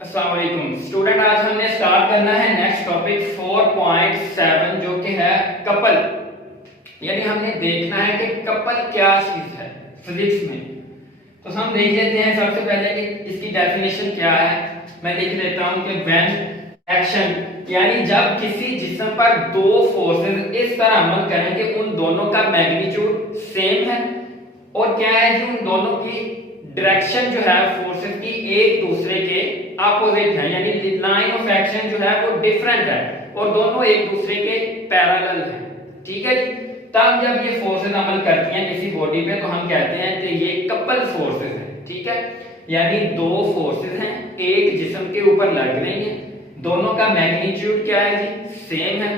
अस्सलाम वालेकुम स्टूडेंट, आज हमने स्टार्ट करना है नेक्स्ट टॉपिक 4.7 जो कि है कपल। यानी हमने देखना है कि कपल क्या चीज है फिजिक्स में। तो हम देख लेते हैं सबसे पहले कि इसकी डेफिनेशन क्या है। मैं लिख लेता हूं कि व्हेन एक्शन, यानी जब किसी जिस्म पर दो फोर्सेस इस तरह अमल करें कि उन दोनों का मैग्नीट्यूड सेम है और क्या है कि उन दोनों की डायरेक्शन जो है फोर्सेस की एक दूसरे के अपोजिट है, यानी लाइन ऑफ एक्शन जो है वो डिफरेंट है और दोनों एक दूसरे के पैरेलल है। ठीक है जी। तब जब ये फोर्सेस अमल करती हैं किसी बॉडी पे तो हम कहते हैं कि ये कपल फोर्सेस है। ठीक है, यानी दो फोर्सेस हैं एक जिस्म के ऊपर लग रही हैं, दोनों का मैग्नीट्यूड क्या है जी, सेम है,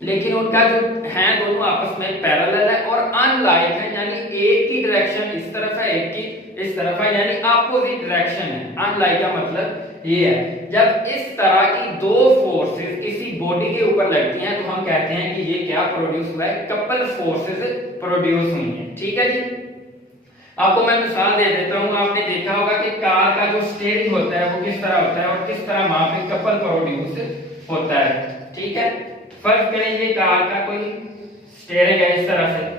लेकिन उनका जो है दोनों आपस में पैरेलल है और अनलाइक है, यानी एक की डायरेक्शन इस तरफ है एक की इस तरफ है, यानी अपोजिट डायरेक्शन है। अनलाइक का मतलब ये है जब इस तरह की दो फोर्सेस किसी बॉडी के ऊपर लगती हैं तो हम कहते हैं कि ये क्या प्रोड्यूस हुआ है, कपल फोर्सेस प्रोड्यूस हुई हैं। ठीक है जी। आपको मैं मिसाल दे देता हूं। आपने देखा होगा कि कार का जो स्टीयरिंग होता है वो किस तरह होता है और किस तरह वहां पे कपल प्रोड्यूस होता है। ठीक है, फर्ज करें ये कार का कोई स्टीयरिंग है इस तरह से।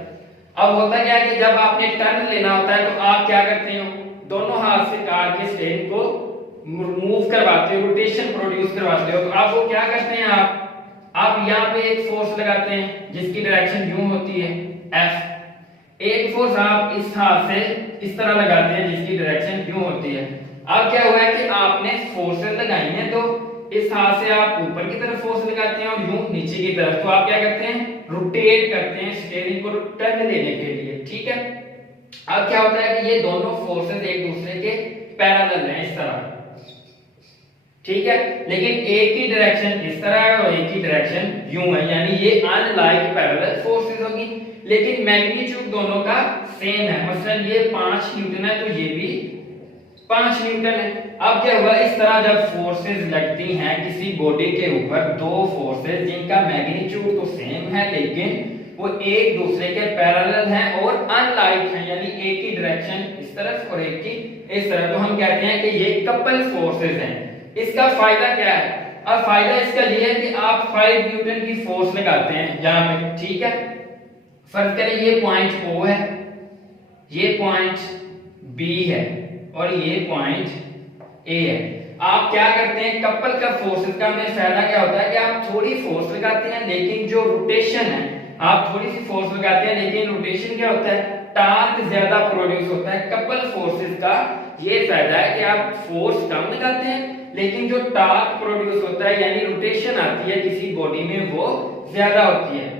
अब होता क्या है कि जब आपने टर्न लेना होता है तो आप क्या करते हो, दोनों हाथ से कार के स्टीयरिंग को मूव करवाते हो, रोटेशन प्रोड्यूस करवाते हो। तो आप वो क्या करते हैं, आप यहाँ पे एक फोर्स लगाते हैं जिसकी डायरेक्शन यूं होती है एफ, एक फोर्स आप इस हाथ से इस तरह लगाते हैं जिसकी डायरेक्शन यूं होती है। अब क्या हुआ है कि आपने फोर्सेस लगाई हैं तो इस हाथ से आप ऊपर की तरफ फोर्स लगाते हैं और यूं नीचे की तरफ, तो आप क्या करते हैं, रोटेट करते हैं स्टीयरिंग को टर्न देने के लिए। ठीक है, अब क्या होता है कि ये दोनों फोर्सेस एक दूसरे के पैरेलल हैं इस तरह। ठीक है, लेकिन एक की डायरेक्शन इस तरह है और एक की डायरेक्शन यूं है, यानी ये अनलाइक पैरेलल फोर्सेस होगी, लेकिन मैग्नीट्यूड दोनों का सेम है। मसलन ये 5 न्यूटन है तो ये भी 5 न्यूटन है। अब क्या हुआ, इस तरह जब फोर्सेस लगती हैं किसी बॉडी के ऊपर, दो फोर्सेस जिनका मैग्नीट्यूड तो सेम है लेकिन वो एक दूसरे के पैरेलल हैं और अनलाइक हैं, यानी एक की डायरेक्शन इस तरफ और एक की इस तरफ, तो हम कहते हैं कि ये कपल फोर्सेस हैं। इसका फायदा क्या है, अब फायदा इसका ये है कि आप 5 न्यूटन की फोर्स लगाते हैं यहां पे। ठीक है, फर्ज करें ये पॉइंट O है, ये पॉइंट B है और ये पॉइंट A है। आप क्या करते हैं, कपल का फोर्सेस का हमें फायदा क्या होता है कि आप थोड़ी फोर्स लगाते हैं लेकिन जो रोटेशन है, आप थोड़ी सी फोर्स लगाते हैं लेकिन रोटेशन क्या होता है, टॉर्क ज्यादा प्रोड्यूस होता है। कपल फोर्सेस का ये फायदा है कि आप फोर्स कम लगाते हैं लेकिन जो टॉर्क प्रोड्यूस होता है यानी रोटेशन आती है किसी बॉडी में वो ज्यादा होती है।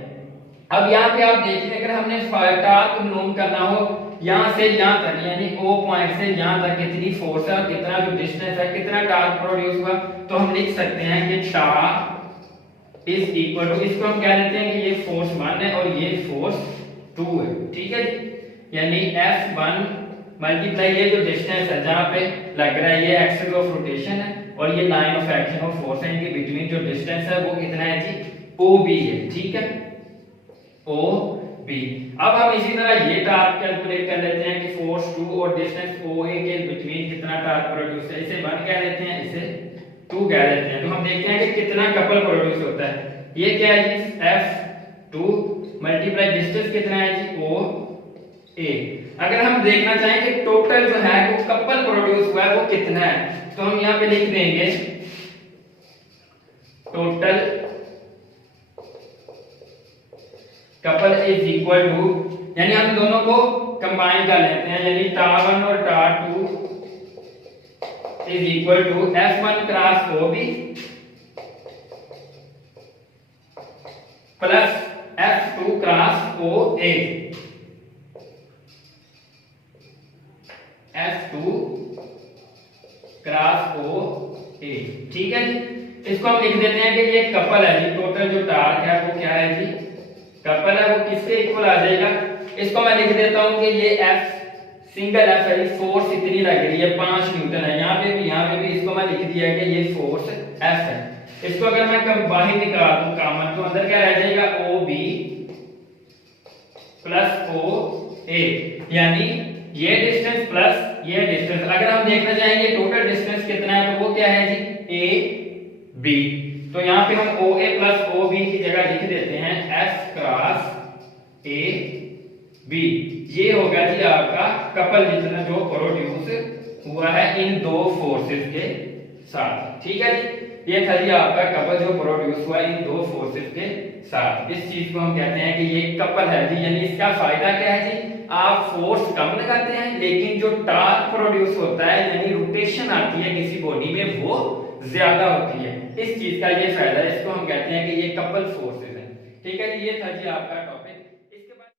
अब यहाँ पे आप देखिए, अगर हमने टॉर्क मालूम करना हो यहाँ से यहाँ तक, यानी O पॉइंट से यहाँ तक कितनी फोर्स है और कितना जो डिस्टेंस है, कितना टॉर्क प्रोड्यूस हुआ, तो हम लिख सकते हैं कि टॉर्क इज इक्वल टू, इसको हम क्या लेते हैं कि ये फोर्स 1 है और ये फोर्स 2 है। ठीक है, यानी F1 मल्टीप्लाई ये जो डिस्टेंस है जहां पे लग रहा है, ये एक्सिस ऑफ रोटेशन है और ये line of action of force है, इनके बिटवीन जो डिस्टेंस है वो कितना है जी, OB है। ठीक है, OB। अब हम इसी तरह ये टॉर्क कैलकुलेट कर लेते हैं कि फोर्स 2 और डिस्टेंस OA के बिटवीन कितना टॉर्क प्रोड्यूस है, इसे 1 कह देते हैं, इसे 2 कह देते हैं। तो हम देखते हैं कि कितना कपल प्रोड्यूस होता है। ये क्या है जी, F2 मल्टीप्लाई डिस्टेंस कितना है जी, OA। अगर हम देखना चाहें कि टोटल जो है वो कपल प्रोड्यूस हुआ है वो कितना है, तो हम यहां पे लिख देंगे total couple is equal to, यानी हम दोनों को कंबाइन कर लेते हैं, यानी टा1 और टा2 is equal to F1 cross OB plus F2 cross OA, F2 cross OA। ठीक है जी, इसको हम लिख देते हैं कि ये कपल है जी, टोटल जो टॉर्क है वो क्या है जी, कपल है, वो किसके इक्वल आ जाएगा। इसको मैं लिख देता हूं कि ये F सिंगल F है, फोर्स इतनी लग रही है 5 न्यूटन है, यहाँ पे भी इसको मैं लिख दिया कि ये फोर्स F है। इसको अगर मैं बाहर निकाल दूं कॉमन तो अंदर क्या रह जाएगा, OB प्लस OA, यानी ये डिस्टेंस प्लस ये डिस्टेंस। अगर हम देखना चाहेंगे टोटल डिस्टेंस कितना है तो वो क्या बी। तो यहाँ पे हम ओ ए प्लस ओ बी की जगह लिख देते हैं एफ क्रॉस ए बी। ये होगा जी आपका कपल जितना जो प्रोड्यूस हुआ है इन दो फोर्सेस के साथ। ठीक है जी, ये था जी आपका कपल जो प्रोड्यूस हुआ इन दो फोर्सेस के साथ। इस चीज को हम कहते हैं कि ये कपल है जी। यानी इसका फायदा क्या है जी, आप फोर्स कम लगाते हैं लेकिन जो टॉर्क प्रोड्यूस होता है यानी रोटेशन आती है किसी बॉडी में वो ज्यादा होती है। इस चीज का ये फायदा है, इसको हम कहते हैं कि ये कपल फोर्सेस है। ठीक है जी, ये था जी आपका